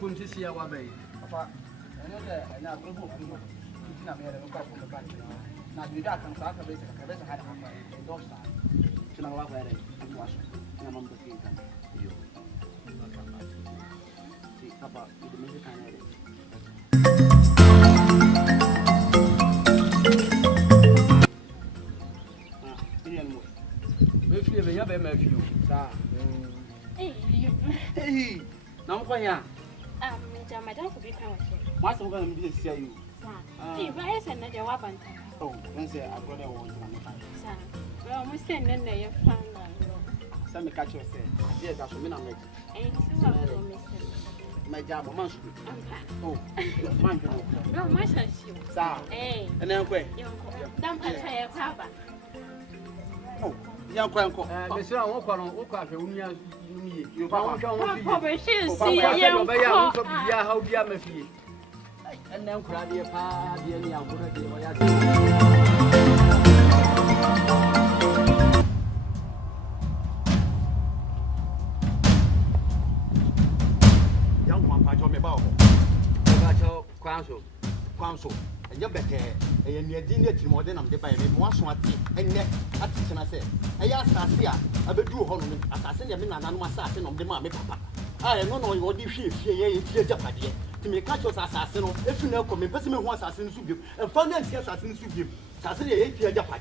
from this year, one day. Papa, I know the book. Now, we had a couple of the now, you got some sort of basic. I had a dog star. To know where I was. I'm on the field. You. Papa, the music I had. If you ever met you, hey, now, why? Madam could be kind of you. What's going to be see you? Hey, why is another weapon? Oh, don't say I've got a one. Well, we send in there your fan. Some catch yourself. Yes, that's what I'm making. My job, a month. Oh, fine. No, my son, sir. Eh, and then wait. Don't pay a papa. Oh, young grandpa. Miss Oka, you Papa, she'll see you. How be a mafia. And then cry the party and young one, I told me about council. And you're better, and you're dinner to more than I'm the by me. Once one thing, and yet, I teach and I said, I asked us here, I will do home, as I send them in an assassin of the mammy papa. I am not knowing what you fear, Japan, to make catch us assassin, if you know, come in, person wants assassins to give, and finance assassins to give. Sassy, 8 years Japan,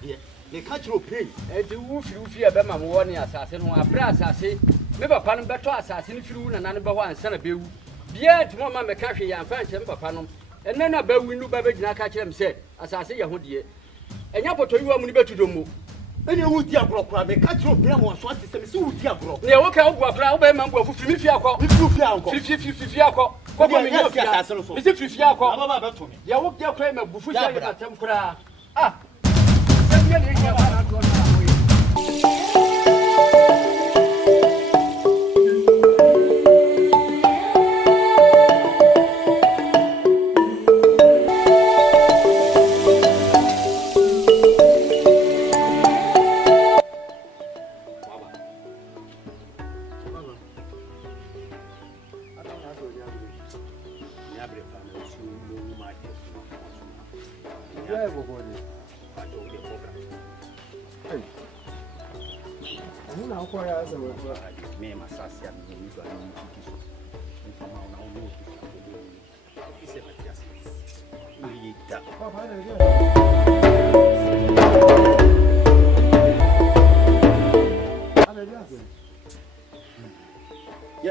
they catch your pay, and you fear Bema warning assassin, or a brass assassin, never pan better assassin if you and number one son of you. Yet, Mamma McCarthy and French and Papanum. And then I bet we knew Babbage and catch him said, as I say, Yahudia. And you put you want me to do more. And you would Diablo, may catch your brain or swat system, so Diablo. They walk out with a member of 50 Fiaco, 50 Fiaco. What will you have? Is it 50 Fiaco? You walk your claim of Bufuja at Tempura. Ah,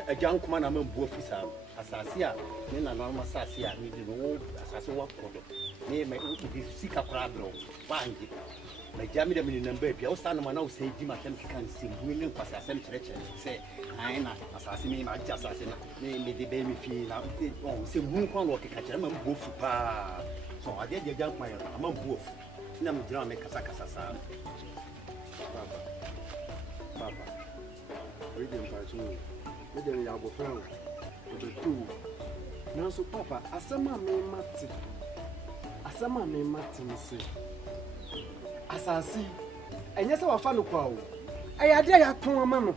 a junk man among both his arm, Assasia, then a normal Sassia, needing old assassin work product. May my seek a crab law, find it. My jammy them in baby, I'll stand one out say Jim can see William Passassin Church and say, I am assassin, my assassin, maybe the baby feel out. Oh, say, won't call what to catch them and boof. So I did the junk man among both. Nam drama Casacasa. Papa, reading by you. Then you have a friend with the two. Now, so Papa, as some man may matter, as some man may matter, as I see, and yes, our fan of power. I dare have to a man.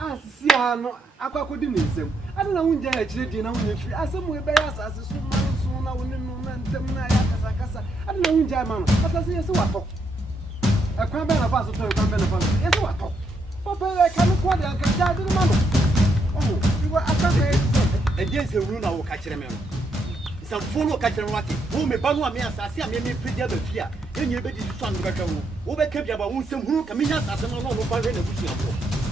As see, I know I couldn't miss him. I don't know when they actually didn't know if I some way by us as a soon, I wouldn't know, I don't know when German, but I see a swap. A crab and a pass of a crab and a pass. Yes, what? Papa, I can't quite die to the mother. Oh, you were at that and yes, a rune I will catch them. Some follow catch them watching. Who may ban me as I see, I may pretty other fear. Then you bet you son better. Who may keep your own some who come in as I don't know what in the bush.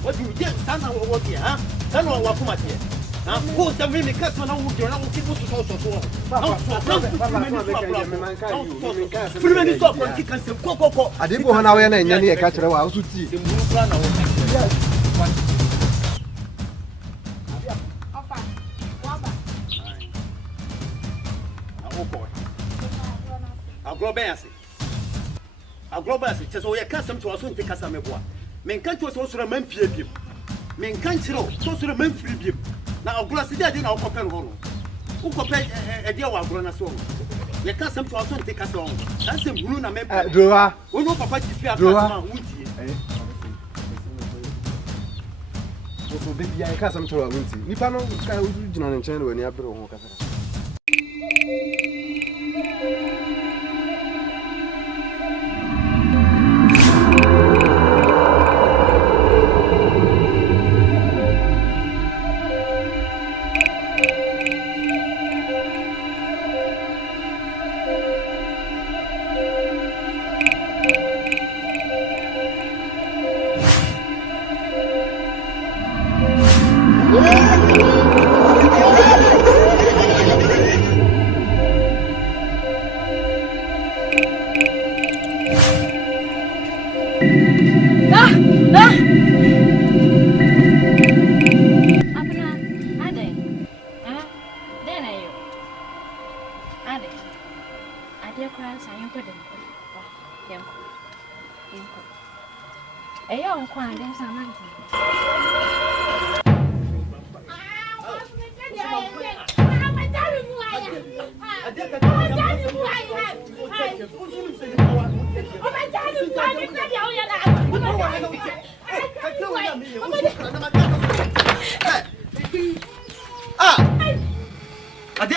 What do you get? Stand on what here, huh? Stand on what from here. Now, who's the really customer who will keep us to also for? I didn't go on our end and you catch a house to see. I'll grow Bancy. I'll grow Bancy. Just so you custom to us and take us a meboa. Men can't you also remember him? Men can't you also remember him? Now, I'll glass it in our compare home. Who compare a dear one grown as well? You can't some to also take us on. That's a blue member. Dora, who know Papa if you are so de bia ka sam toro awunti nipa no ka ojina ne nchen wani abere ho kasa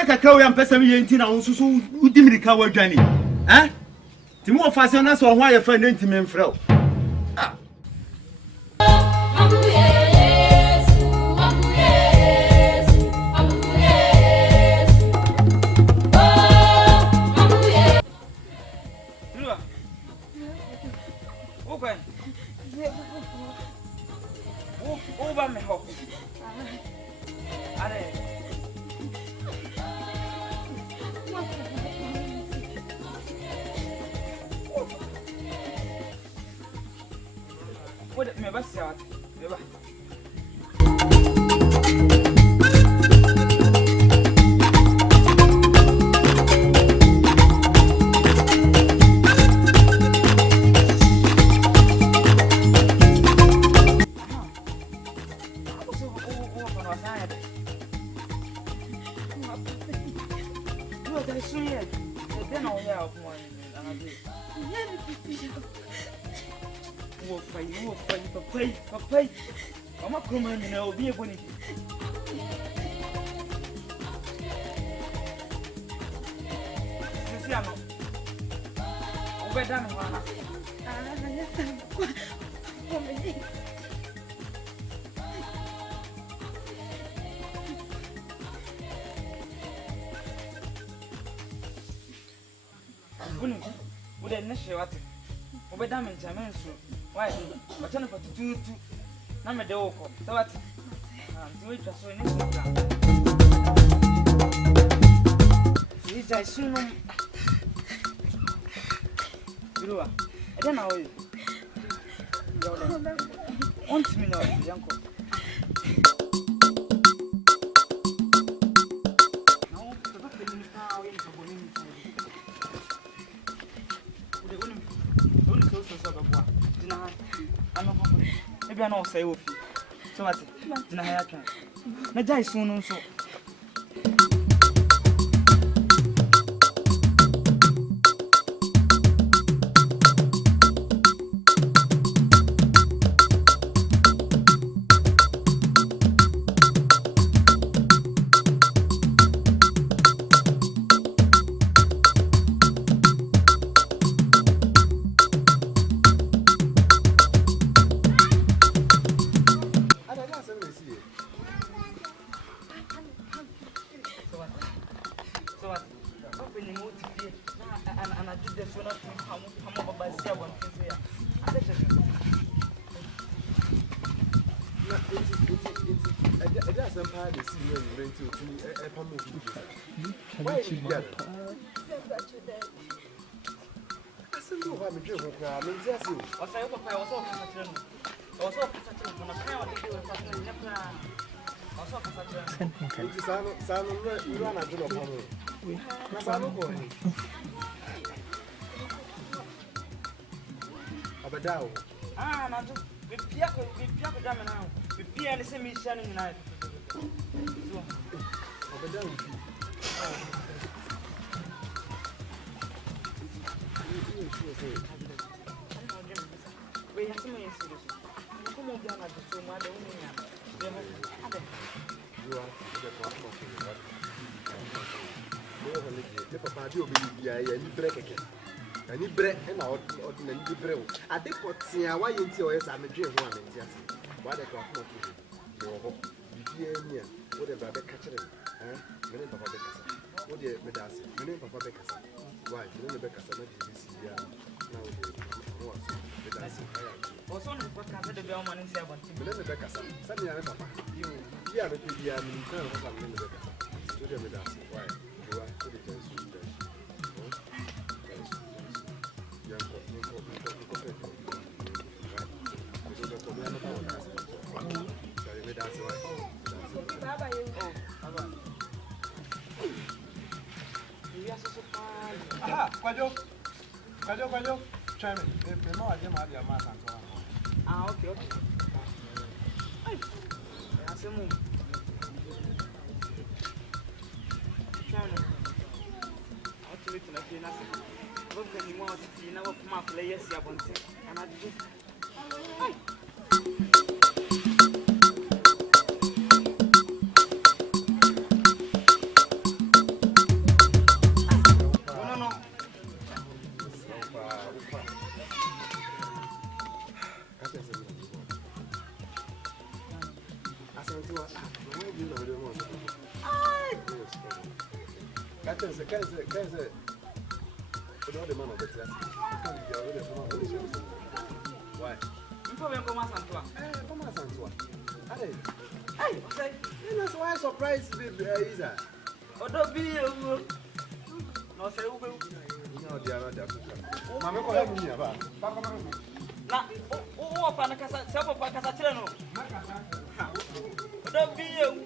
Kakao ya mpesa mi yenti na unsusu udimirika wadwani timi wo fase na so ho ayefa na ntimi mfrɛ What me bas ya me ba papai. Mama kuma ni na obi eboni. Sisi ano. Obeda no ha. Nessa. Como Bunu, udah nasi wate. Obeda menjamin su. Why? Wachana kwa tutu. Na me de oko. Tawati. Ntiwe twaso ni sura. Ija isunu. Biruwa. Eda na oyi. Onti mi na oyi yanko. Maybe I know say ofi. So what? Dina haya twa. Na jai sunu nso. Abadao. Na tu bipia ko jame na. Bipia ni se mi shani ni na. Abadao. We have some serious. Como bia na tu ma de unya. You are the papa do be any break again. Any break and out ordinary brew. I think what's here, why you tell us I'm a dream one and just why the clock not to you. Whatever the catcher, many papa Beckers. What the Medas, many papa Beckers. Why, many Beckers are not this year now. Or some of what can the Belman and say about him. Many Beckers, Sunday, papa. You are the PDM in terms of some Beckers. To the Medas, why you are to the Kwajo. Try me. The more I do my mass and so on. Ah, okay. Hey, that's a move. Try me. I'll tell you to let you know. Look when you want to see now, come up, play yes, you want to. And I do. Hey. Why? You probably go my son. Hey, say, you know, so I surprised Isa. oh, don't be a no, say, No, they are not. Mamma, call me about. now, oh, Panacasa, self of Pacasano. Don't be you.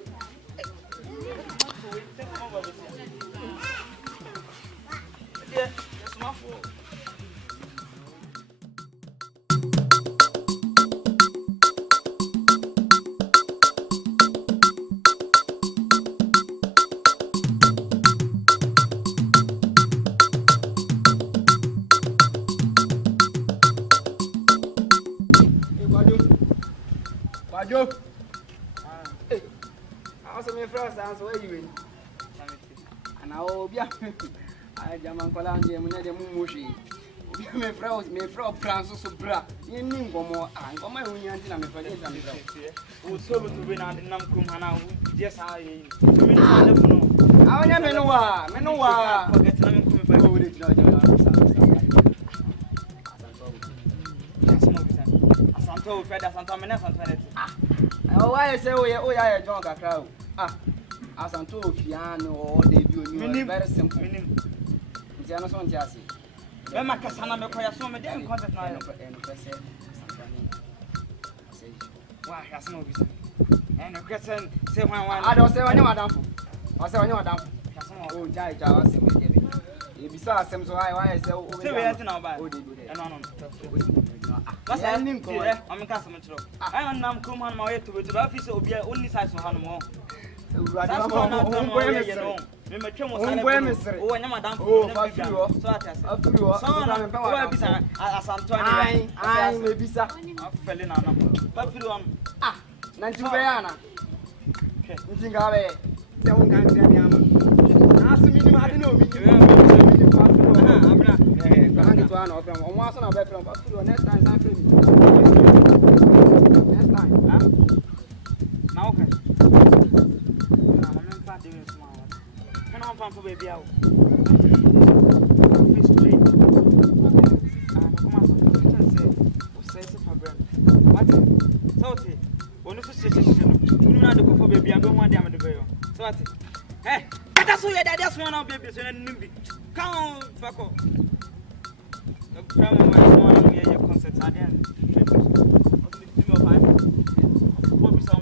Yeah, that's my fault. Kwajo. Hey. I also my first answer where you in. And I will be a German Colania, Munade Mushi. My friend Francis Bra. You need more and come my union and my friend. Who so to win out the Namkum Hana, just I never know why. Menoa, forget them by it. Santo Fred Santa Menes and Trinity. Oh, I say, oh, yeah, John Cacao. As Santo Fiano or debut, very simple. Tiano Jassi. Emma Cassana McCoy, so many damn content now. Why has no reason? And a question, say one, I don't say, I know Madame. I say, I know Madame. Oh, Jai Jawas, besides, so I say, oh, we are now by. What's happening? I'm a customer. I am now come on my way to the office of your only size of Hanamo. That's why I'm not going to remember, oh, Madame, for baby out. Fish trade. Say for brand. What? So, when you say, you know the for baby, I don't want them to be. So, what? Hey, that's why that's one of babies and nimby. Come, fuck off. The grandma was one of your concerts. I didn't. What we saw.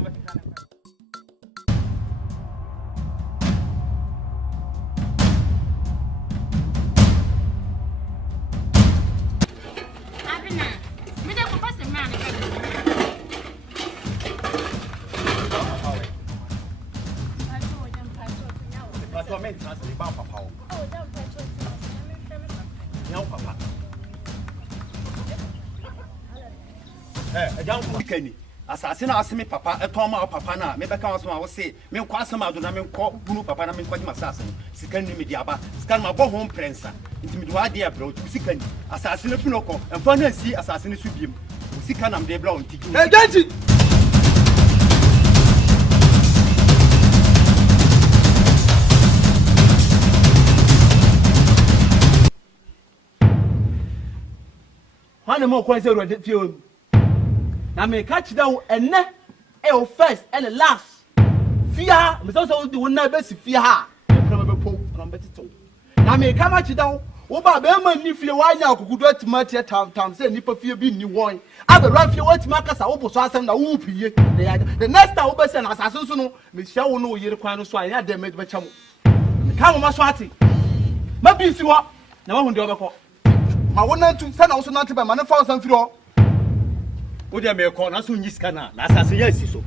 asase na aseme papa etoma papa na me beka waso ma wo se me nkwa asema do na me nkọ gunu papa na me nkọ gima asase no sika ni me di aba sika ma bo ho prensa nti me do ade e bro sika ni asase na fi no kọ emfa na si asase ni su biem sika na me de bla on tigi Ganji Hwana mo kwan se ro de fie o. Na me catch down enne e o first and last. Fia, me so do wona be si fia ha. Kama be po, na be tito. Na me kama chi down, wo ba be ma ni fie wa nya akukudu atimati tam say nipa fie bi ni won. Abe ra fie watima kasa wo bo so asem na wo piye. The next time wo be say na asase so no, me hia wo no yire kwan no so anya dem me cha mo. Ka mo ma so ati. Ma bi si wo, na wo hunde obekọ. Ma wona tu say na wo so nante be ma ne fa osam firi ho. wo de me kọ na so nyi sika na asase ya si so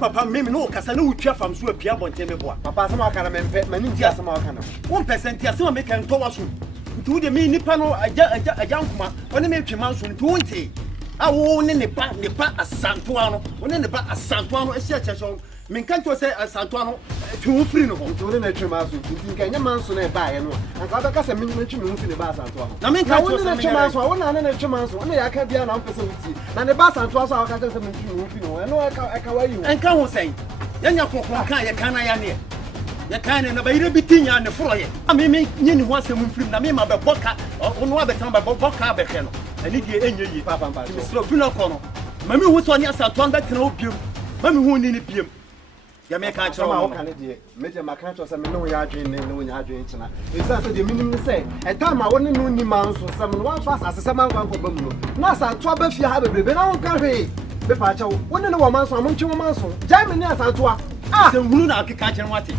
papa me no kasa na wutwa fam so apia bonte me boa papa asema aka na mempe mani nti asema aka na 1% asema me kan to waso nti wo de me nipa no aja nkoma woni me twema so nti wonte a wo ne pa asanto ano woni ne ba asanto ano ehia checho me kan to say asanto ano twu free no ho nti woni na twema so nti nka nya manso na ba ye no anka ba kasa me nchi me free ne ba asanto ano na me kan to say twema so wona na twema so wona ya ka bia na mpese wuti na ne ba asanto so aka kasa me nchi me free no no aka wa yi enka ho sai yanya kokon kan ye kan na ya ne ya kan ne na ba yire bitinya ne foro ye me nyini ho asem mfiri na me ma be boka ono abetan ba boka be hwe no ani die enye yi papa mi sro fi no kono mami hu so ni asanto an betena obiem mami hu ni ni biem ya me ka chiro ma ka ne die meje ma ka chiro se me no ya adwen ne no nya adwen china esa se de minim ne se e ta ma woni no ni manso se me no wan fa asese man kwan ko ba mu no na asanto ba fie ha bebrebe na won ka hwe be pa cha woni ne wo manso amon twe manso jai me ni asanto se hunu na akeka chiro wate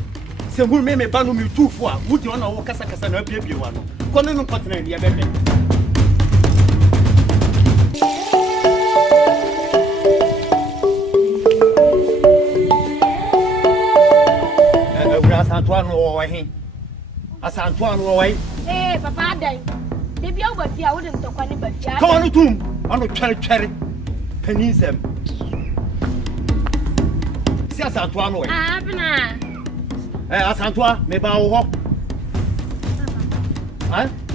se hunu me ba no mi tufo a wudi ona wo kasa na biebie wa no kono no kotena ni ya bebe Asantuano way. Eh, papa dai. De bia wo bia wo de ntokwa ne bafia. Come on tum. Ano cherry. Penisem. Si asantuano way. Ah, bna. Asantua me ba wo ho.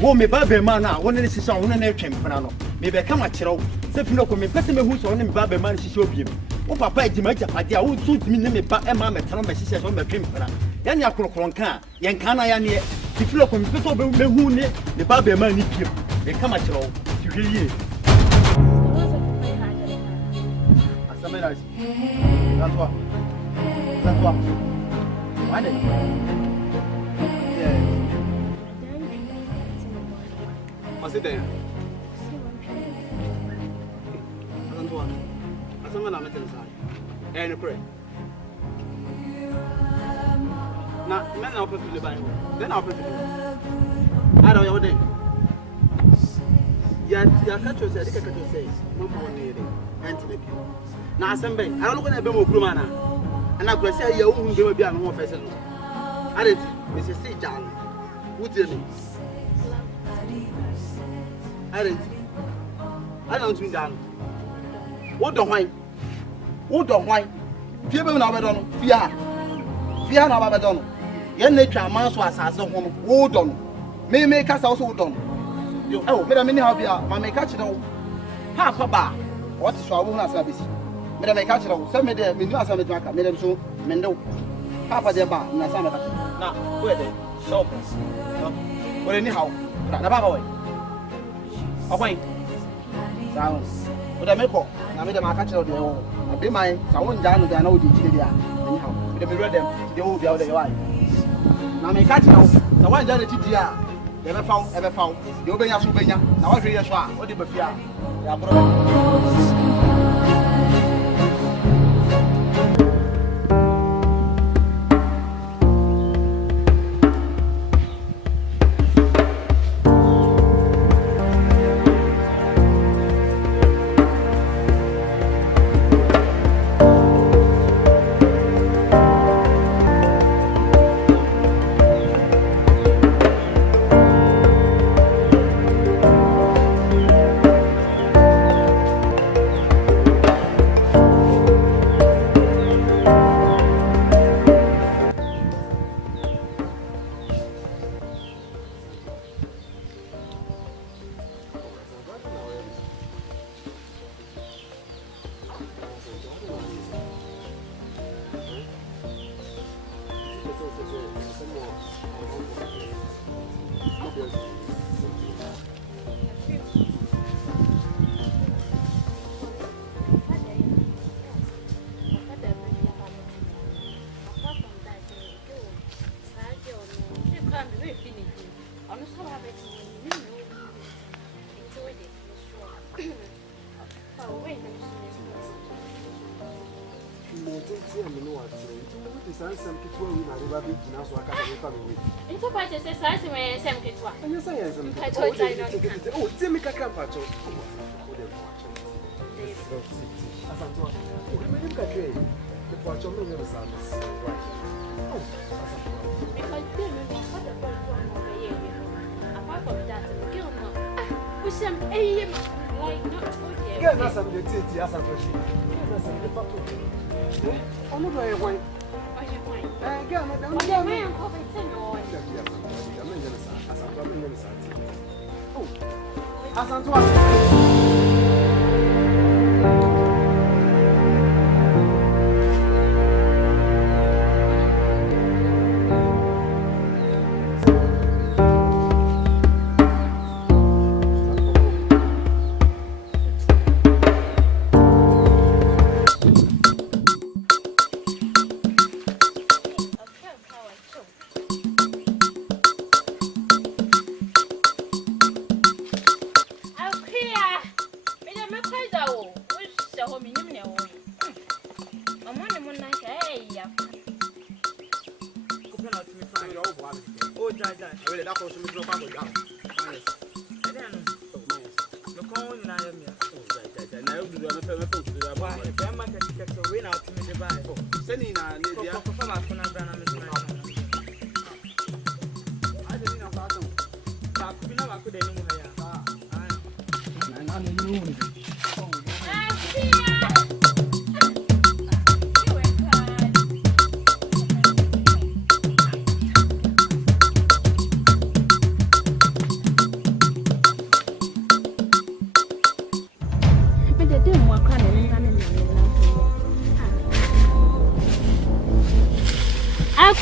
wo me ba be man na wo ne sisi wo ne twempena no me be ka ma kyerɛw sɛ fi no ko me pese me hu so wo ne me ba be man sisi obiem wo papa agima japade a wo so timi ne me ba e ma metano me sisi so me twempena ya ne akorokron ka ye nka na ya ne fi no ko me pese obe me hu ne me ba be man ni biem me ka ma kyerɛw ti hwe yie asamena that's what why did Masih dah. Asan tua. Asan mana macam ni? Ni pray. Na, mana apa tu lepas ni? Dan apa tu? Ada yang ada. Ya kacau saya, dia kacau saya. Mampu ni ni. Anti ni. Na asan baik. Aku nak bemo kurma na. Anak aku saya ya bemo biar mau fashion. Ada tu, mesti si jalan. Ujian ni. I don't think that. What don't why? What don't why? Fear never done. Fear never done. Your nature man so as a home. Hold on. May make us also done. You oh, but I mean how be my make catch it all. Half a bar. What is our own service? May I make catch it all? Some of them, you are some of them, made them so Mendo. Half of their bar, Nasana. Now, where they shop. Well, anyhow, the boy. Okay. Sound. But I make up. I made them catch out there. I be my someone down there. I know the children. Anyhow, with them read them. They will be out there. Now me catch out. The one down the TTR. Ever found. The Obenya Subenya. Now what really sure? What did you fear? Yeah, bro. Into quite a size where some kids were. And you say, I told you, oh, Timmy Cacampacho. The Pacho never sounds right. Because they really had a problem over here. Apart from that, Gilmore, with some aim like not okay. Yeah, that's some duty as a person. That's the papa. I'm not very white. Again, I don't know. Oh, as Antoine.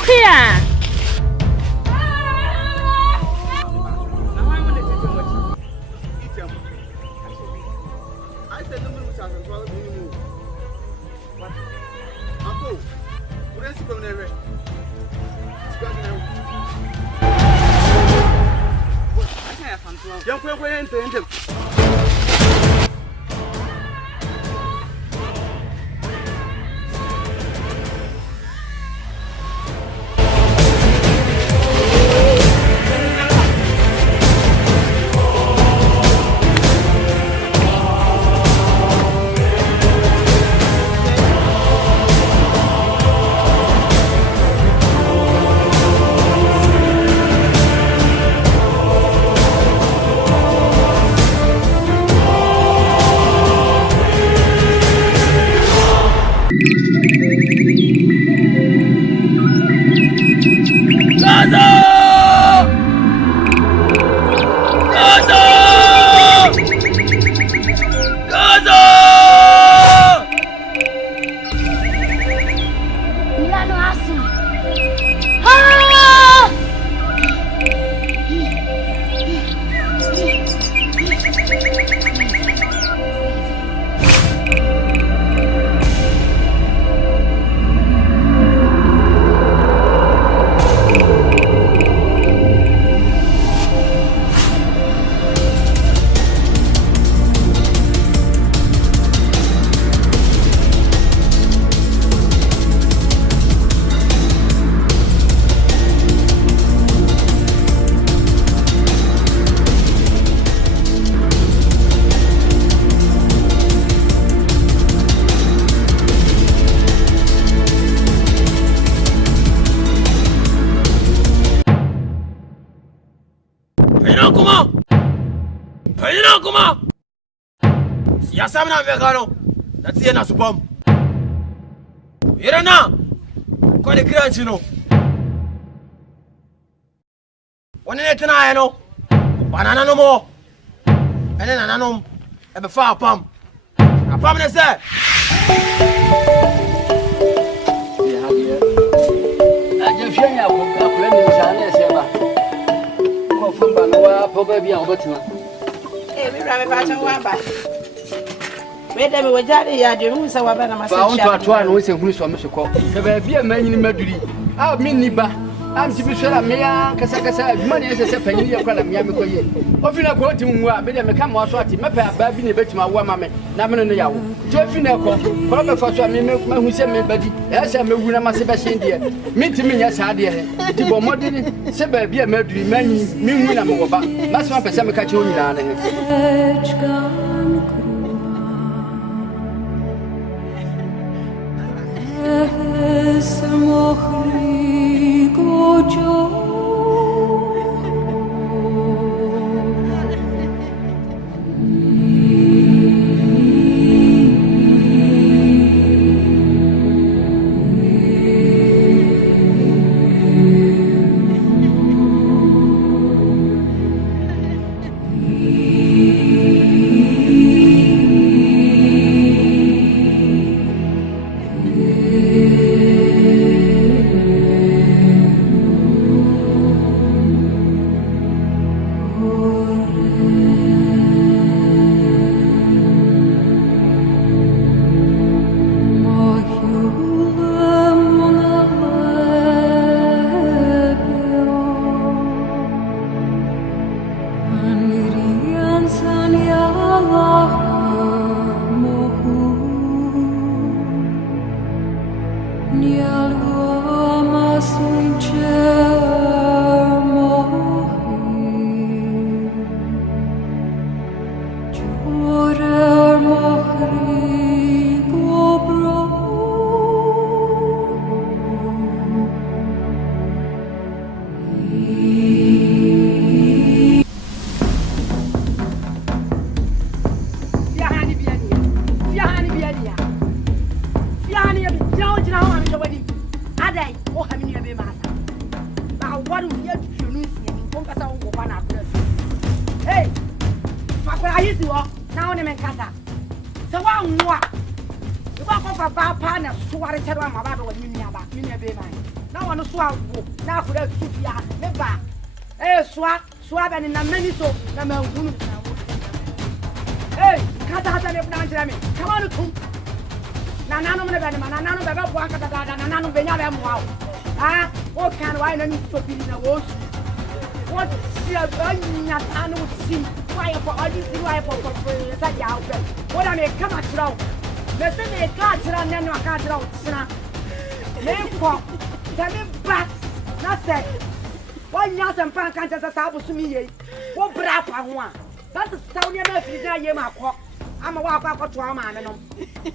queer. Kuma ya samna mekano natiye na supam irana ko de kranchi no wonene tena no banana no mo ene nananom e be fa apam ne se ya hagiye aje fian ya ko akure ni sane se ba ko fumba no wa poba bia obatima me bra me ba chan wa ba we dem we jare ya de mu se wa ba na ma se ba on to ato an wo se hunu so me so ko ke ba bia manyini maduri a mi ni ba am ti bi so la me ya kasa aduma ne se panyin ye kwala me ya me ko ye ofina ko ti mu a be de me ka mo so ati me pa ba bi ne betima wa ma me na me no yawo to ofina ko ko be fa so me hu se me badi e se me wu na ma se be shen de mi ti mi nya sa de he ti bo modini se ba bia maduri manyi mi hu na me wo ba ma se ma pese me ka che onyina na he na wono so awo na akura fifia me ba soa be na mani so na manhunu na wo kata ne bna njira me kama no tum na nanu me be ne ma na nanu be bo aka dada na nanu be nya be mo awo o kan why na ni to bi na wo what see a nya tanu si why for all this why for sa ya open what am e kama tira wo me se me ka tira na no ka tira wo tsina me ko ta me ba na se one nya sem pan kan tsa sa abusu mi ye wo bra fa ho a that is how near me fi na ye ma ko ama wa kwa to ama me no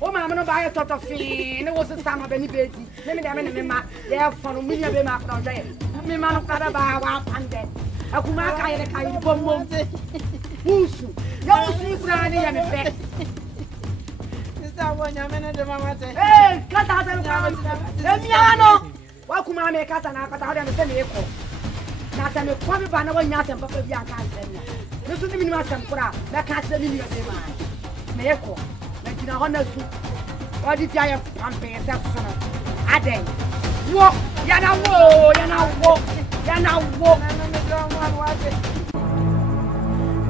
o ma me no ba ye toto fi ne wo se sama be ni beji me de me ma ye fa no mi nya be ma ko je mi ma no kada ba wa pande akuma ka ye ka ye bommo usu ya usu kura ni ya me fe isa wonya me ne de mama te kata ta ka mi ano wa kuma me kata na kata ho de se me ko na ta me kwa me ba na wonya se papa bi aka se ni no so ni mi ma sem kura na ka se ni ni de ma me ko na gina ho na su o di tia ye pampe se so no aden wo ya na wo na me do mo wa te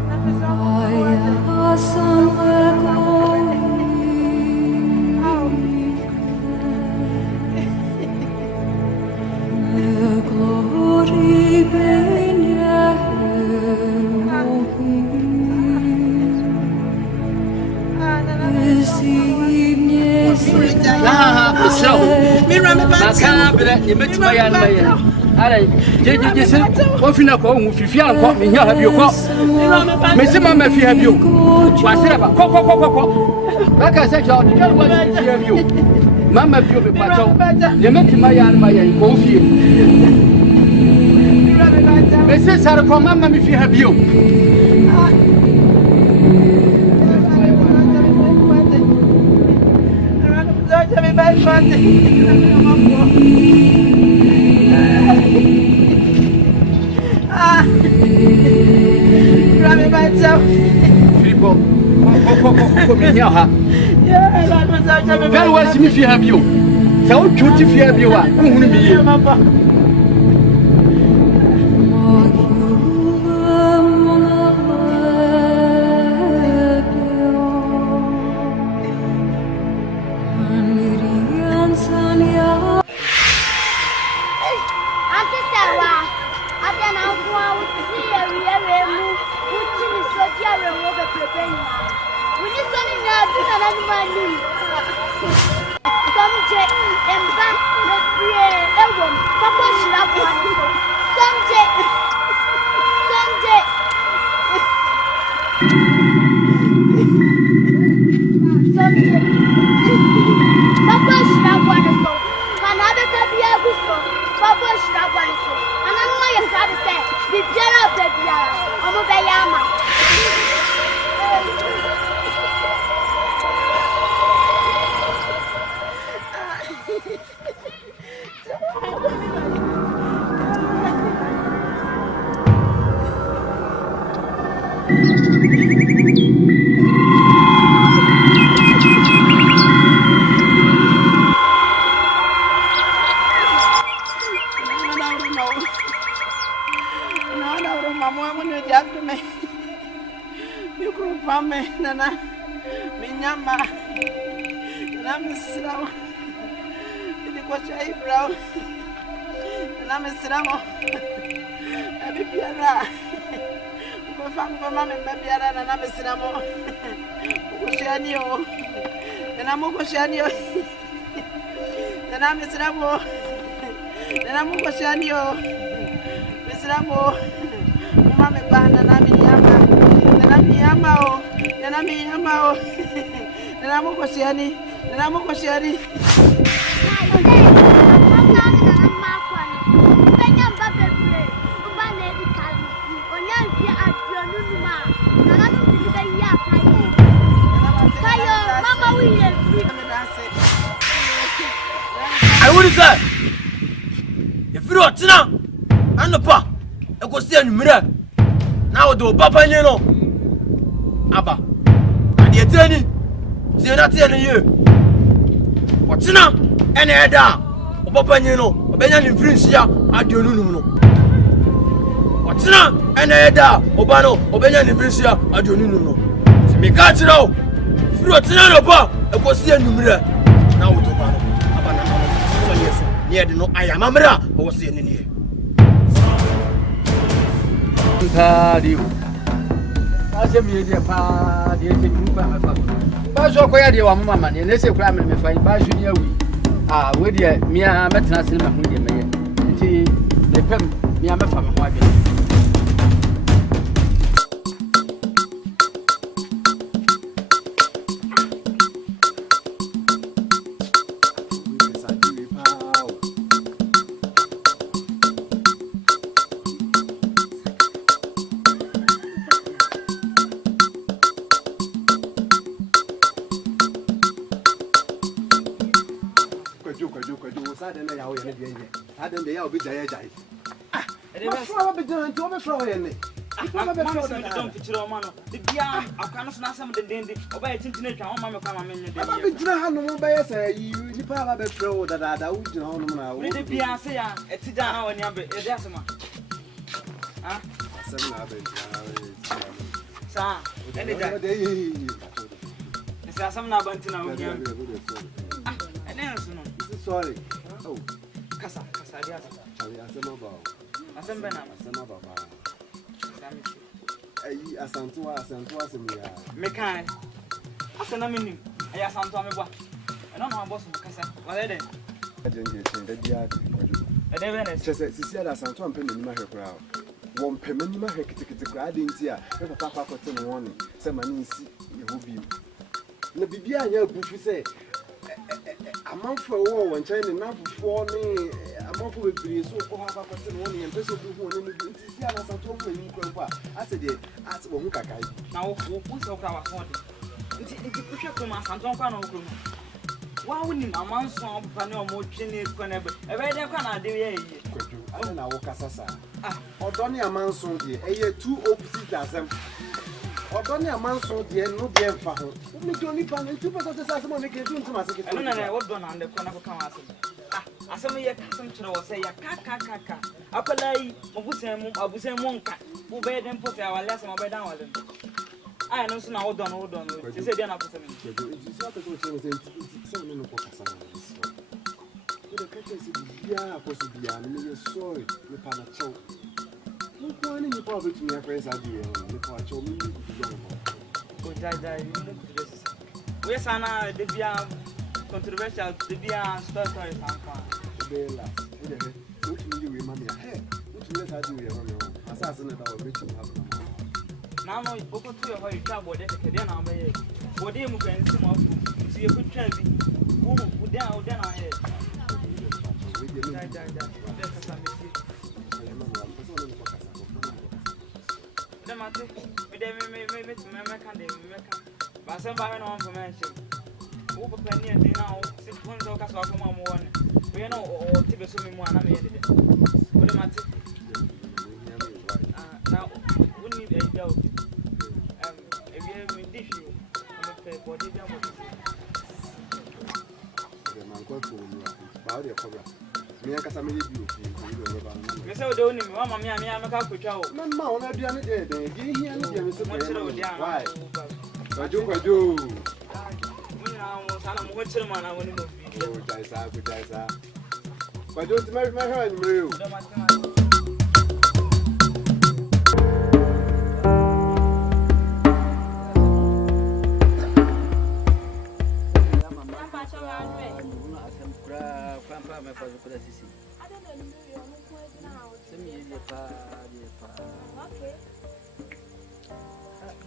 na me so glory benya Mama bio be pato. Ye meti maya ko fie. Me se sar ko mama mi fi ha bio. Filipo. Ko mi nya ha. Very well, if you have you. So, duty if you have you are. I would say, if you don't know, and the pa, I go see a mirror. Now do Papa, you know, Abba, and the attorney, see not telling you. What's now? Any head down, Papa, you know, obenya ne mfirinhyia aduonu num no ɔtena ɛna ɛda ɔba no obenya ne mfirinhyia aduonu num no meka kyerɛ wo firi ɔtena no pa ɛkɔsi anwummerɛ na wotɔ ba no aba na no sɔneɛ so ne yɛde no ayɛ amammerɛ a ɔwɔ sɛ yɛne neɛ Ase mi de pa de te tu pa fa. Ba so ko ya de wa mama ma ne se kura me fa ba so ni awi. Ah we de mi a metena se me ho de me ye. Nti ne pem mi a me fa me ho adwe. Sorry. Oh, Kasa dia. Asem bena. Ayi asantua semia. Mekan. Asena menim. Ayi asantua mebwa. Eno na boss mo kasa. Wale den. Ajenje chinda dia kwaju. Ede bena. Sese sisi ada asantua mpe menim ahwe kra. Wo mpe menim ahwe kitikiti kra ade nti a e papa kwa kote no woni. Se mani nsi yehobi. Na bibia anya bufu se amanfo wo won China na fufuo ne amanfo bebre so ko ha ba kwese no ne empese obi hu ne nti si ana santo ko ni kwa ase de ase wo hu kakai na wo so kra wa so de nti puhwe ko ma santo kwa na wo kro wa woni amanso opa ne o mo twene ko na be e be de kwa na de ye yi kwaju ana na wo kasasa odo ne amanso de eye two opposite asem odo ne amanso de no de mfa ho mi do ni pa no tu pa so sa mo ne ke tu ntuma se ke no na wo do na ande ko na ko kan asem asem ye kasem kire wo se ya ka apalai abusen mu nka wo be de mpo se awale asem obe dan wale ai no so na wo do no se se dia na posem ni ti so to ko se no no ko kasa na so ko de ka se bia ko so bia ni ye sorry me pa na chow nko ni ni pa betu me friends adi ni pa chow mi ni bia no ko dai ni mo ko se we sana de bia controversial de bia story sanfa bela ede so tu ni we mama he tu ni sa di we mama asase na da wo betu ha na no boko tu yo ho itwa bode keke de na ba ye bode mu kan si mo fu si e ku twa bi wo de na he dai de kasa mi si de mate me de me kan de me kan ba se ba no information wo papa ni de na wo si fun so ka so akoma mo won we no o ti be so mi mu ana me ye de wo de mate na woni e ja o me dishi o me pe body ja mo de man ko ko ni ba o de ko bra me yan kasa me ye bi o fi ko do ba na me se o de oni mi wa ma me me ka ko twa o na ma ona dua ne de gi hia ne de me se mo chire o dia why kwaju na mo sana mo chire ma na woni mo bi o jaisa kwaju ti me ha ni mre o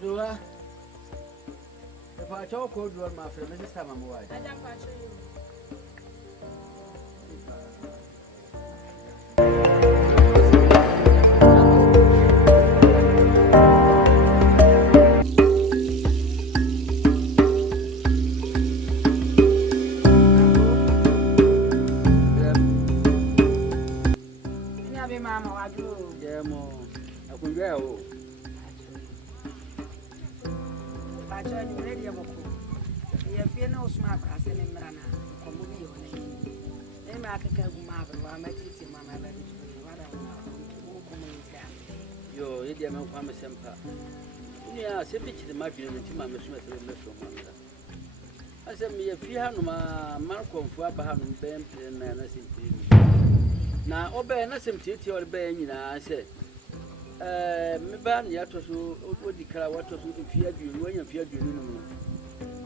Dua. If I talk with one, my friend, this time I'm white. Yo, you didn't come a semper. Yeah, simply the margin to my mission I said, me a few hundred Malcolm for Abraham Ben and nothing to me. Now, obey nothing to or Ben, I said. Me ban yet was what declare what was feared you when you feared you.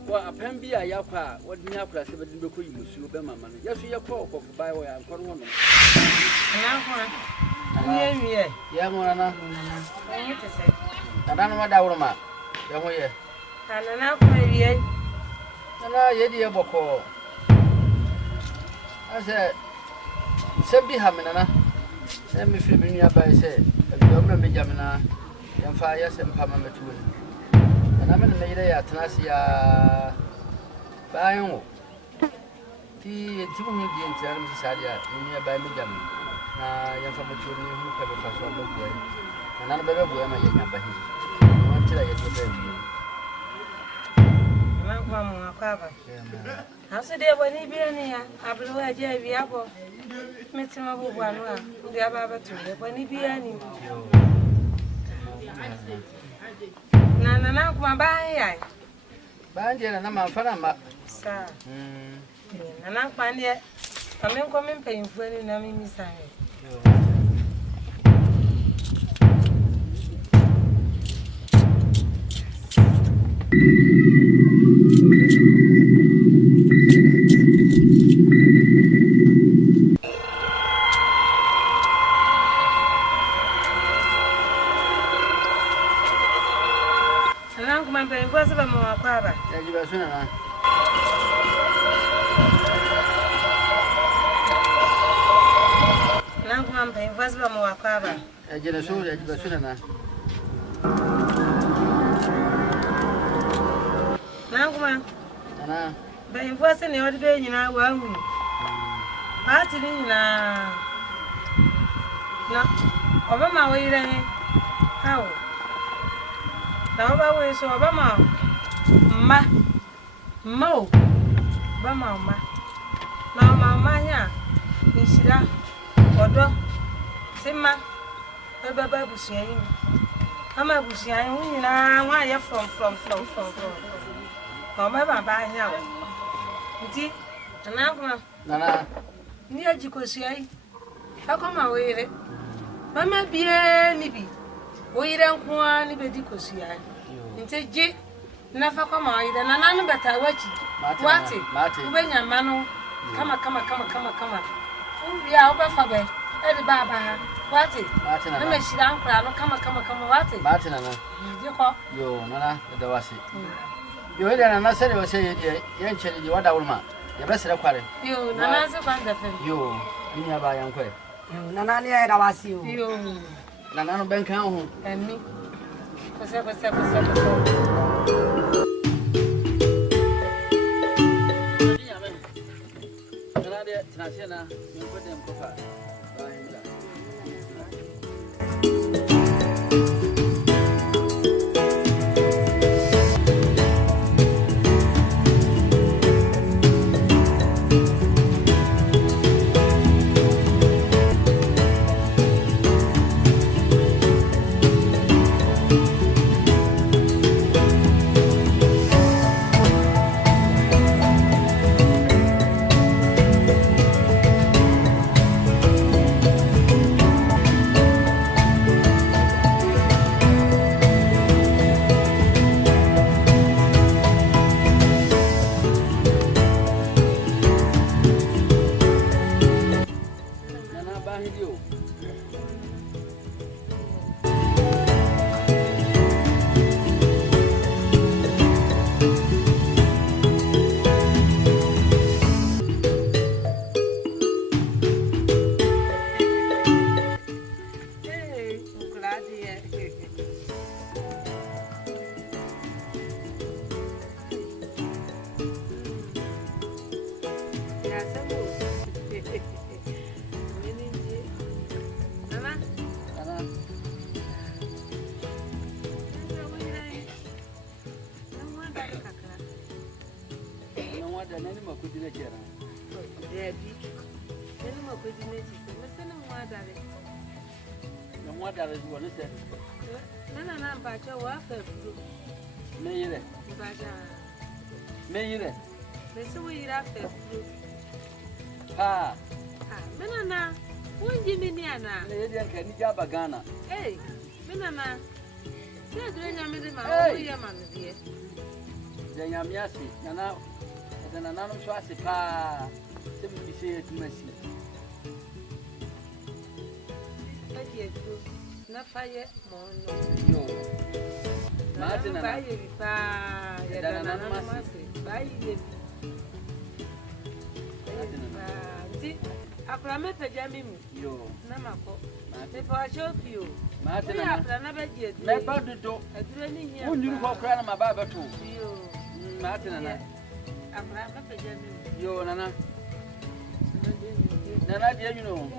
Well, a pen be a yapa, what near class ever did look you, Sue Bema money. Yes, you call for buy way and for woman. Yeah, Mona. I don't know what I want, ma. Young way. And enough, maybe. And I had the boko. I said, Send me Hamina. Send me filming nearby, say, if you remember Jamina, and fires and Pamma too. And I'm in the Mayday at Nasia Bayon. Tea, 2 million terms, Sadia, nearby Mijam. Young from a children who have a fast one way. And I'm better where my young by him. Until I get to bed. I said, there when he be near, I blew a jay apple. Met him over one, the other two, when he be any. Nana, come by. Bandy and I'm a fan, sir. And I'm fine yet. I'm coming paying for any name, Miss Annie. I get a soul at the cinema. Now, come on. But in first and the other day, you know, well, party, no, over my way there. How? Now, about way so Obama. Mo, Bama, now, my here, Ishida, Odo, Simma, Baba Bushing. I'm a Bushing, why you're from. Oh, my baba here. Indeed, and now, Nana, near Jikosia. How come I wear it? Mamma be any be. We don't want anybody to see. Instead, J. Never come out, and another better watch it. Martin, when your man, come. We are over for bed. Eddie Baba, what it? Martin, I may sit down, come, what it? Martin, you, Nana, the was it. You heard another said, I was saying, young Chelly, you are the woman. The best of quality. You, Nana's a wonderful. You, in your by uncle. Nana, I was you. Nana, bank home, and me. Nana, you put them for ma ko di ne ti se me mu adare no mo adare wo ne se na ba cha wa fa furo me yire ba ja me yire me se wo yira fa furo ha me na wonji me ni ana ne yede kan ni ja bagana me na se adure nya me de ma wo ye ma me de je nya mi ase na na no so ase pa se mi se tu masi na faye mo no yo mate na ba ye pa ya da na masi ba ye ti akra me pe jami mu yo na mako te fa shofi o mate na akra na be je me ba dudo adure ni hia unjuru ko kra na ma ba beto yo mate na akra me pe jami yo nana dia you know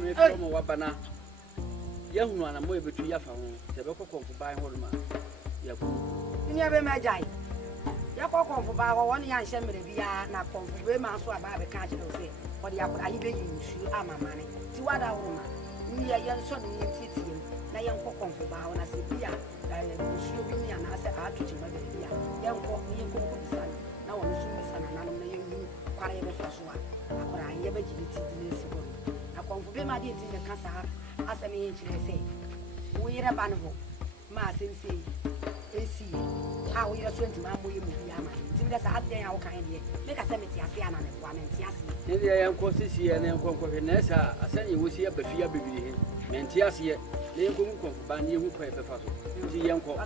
me from wabana ya hunu ana mo ebetu ya fa ho se be kokko ba ho ma ya ku ni ebe ma jai ya kokko ba ho woni ya nse mere bia na konfu be ma so aba be ka chiro se odi akura yi be yi nsu amamane ti wada ho ma ni ya nso ni titie na ya kokko ba ho na se bia nsu bi ni ana se a tuchi ma be bia ya kokko ni kokko bisani na woni su bisana na no na ye hu kwara ye be fa so akura ye be ji ti di nsi bo konfu be ma di ti ne kasa asemi yin chire se wo yire ba no ma sense esi ha wo yire so nti ma mo ye mu bi ama ti bi da sa ade ya wo kan de me ka se me ti ase ana ne kwa me ti ase ne de ya nko sisi ya ne nko hwe na sa asani wo si ya ba fi ya bebiri he me ti ase ye ne nko mu konfu ba ne hu kwa e befa so ti ye nko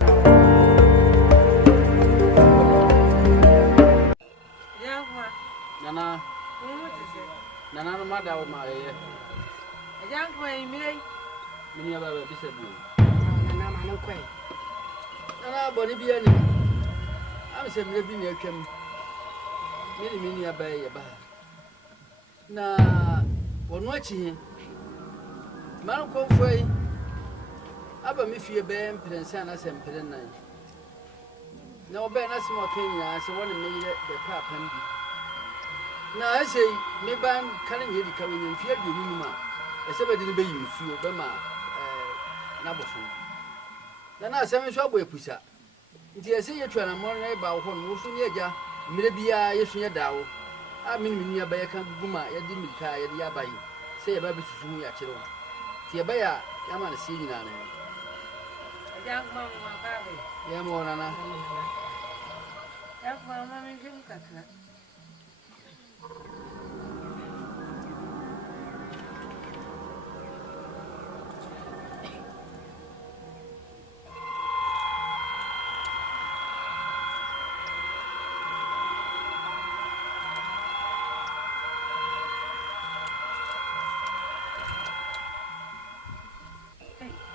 ya kwa nana wo ti se nana no mada wo ma ye ja kwa imire mini ya ba bi se bi na ma no kwai nana bo ni bi ani am se mire bi na atwam mini ya ba ye ba na wono achi he man ko foi aba mi fie be mprensa na se mpren nan na obe na se mo kenya se woni me ye de pa pam bi na ase me ban kan ye di ka wenye fie bi ni ma ese be di be yi nsuo be ma na bofu na asem so abo epusa nti ese ye twa na mo na ba ho no so nye ja mire bia ye so nye dawo a mini ya ba ye kan guma ye di milka ye di ya bayi se ye ba be susu ya kire ti ye ba ya ma na si nyina na ja kwa mo ka be ya mo na ya kwa mo mi jim kakra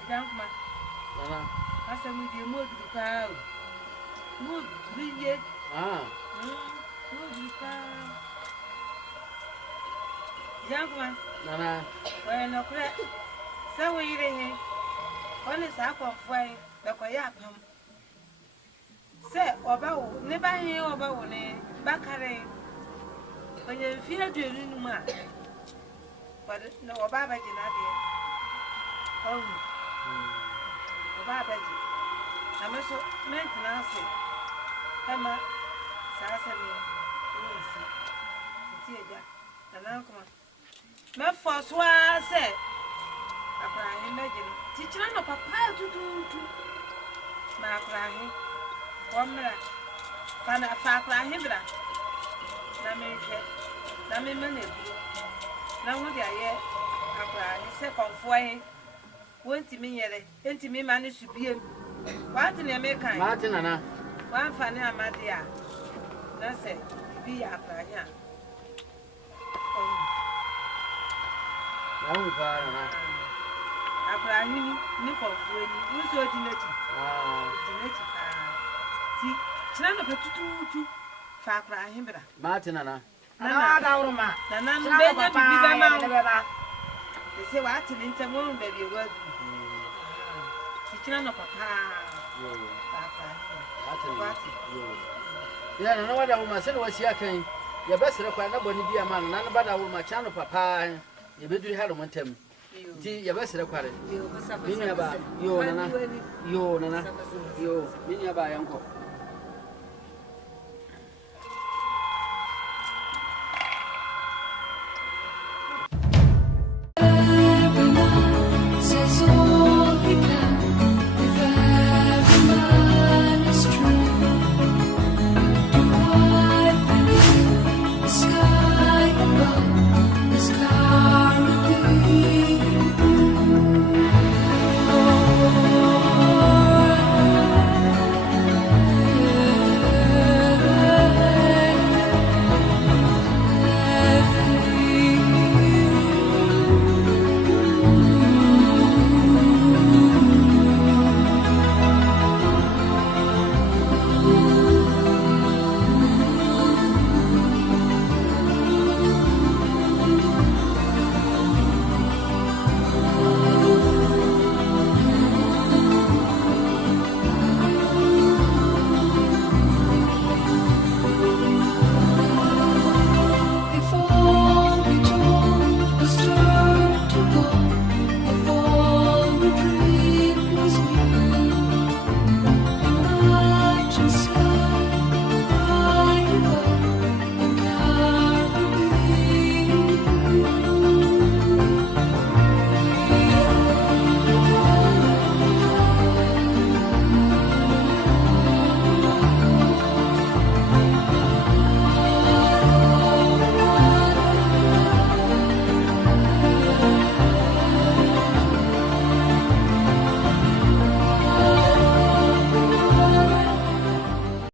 Jankma. nana Asa mu di mo du ka o. Mo biye. Mo du ka. Jankma. nana Wa no kre. Sa wo yire he. Oni sa ko foi be ko ya pam. Se oba wo ne ba he oba wo ne bakare. Onye mfie aduonu nu ma. Ba no oba ba jina de. Oh. Oba baji. Ameso maintenance. Kama sasa ni nisi. Tieja. Nana kuma. Me foswa se. Akra hin meje. Tichira no papa tututu. Ma akra hin. Komra. Fana fa akra hin bra. Na me hwe. Na me mane bu. Na ho dia ye akra hin se konfo hin. Wonti mi yere, enti mi ma ne subiem. Wanti ne me kan. mate nana Wan fa ne amade a. Na se bi ya afanya. na hu pa nana Afanya ni konfuo ni. Wuso di nachi. Di nachi pa. Ti china no petututu. Fa afanya bra. mate nana na da uruma Nana na be be na papa bibi ba ma. ne be ba They say wa ati ni ntem won be bi wa du. Ti Chichina no papa. Yeah, no wonder woman said was here can your best require nobody be a man, none but I will my channel papa. You better have one time. Your best require you, Nana, you, Nana, you, Nana, you, Nina by uncle.